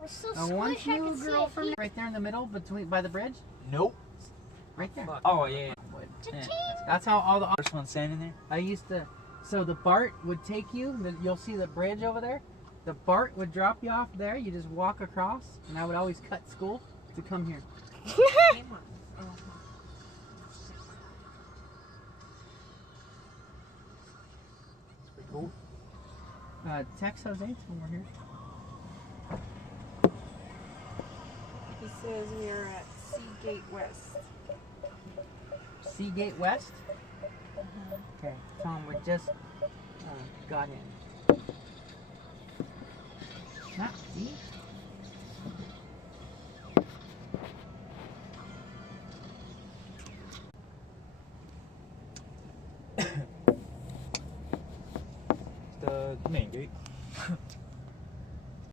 We're so I want you, girlfriend, right there in the middle, by the bridge. Nope. Right there. Oh, yeah. Yeah. That's how all the First one standing there? I used to. So the BART would take you. You'll see the bridge over there. The BART would drop you off there. You just walk across, and I would always cut school to come here. Cool. Text Jose when we're here. He says we are at Seagate West. Seagate West. Uh-huh. Okay, Tom, we just got in. Not deep. The main gate.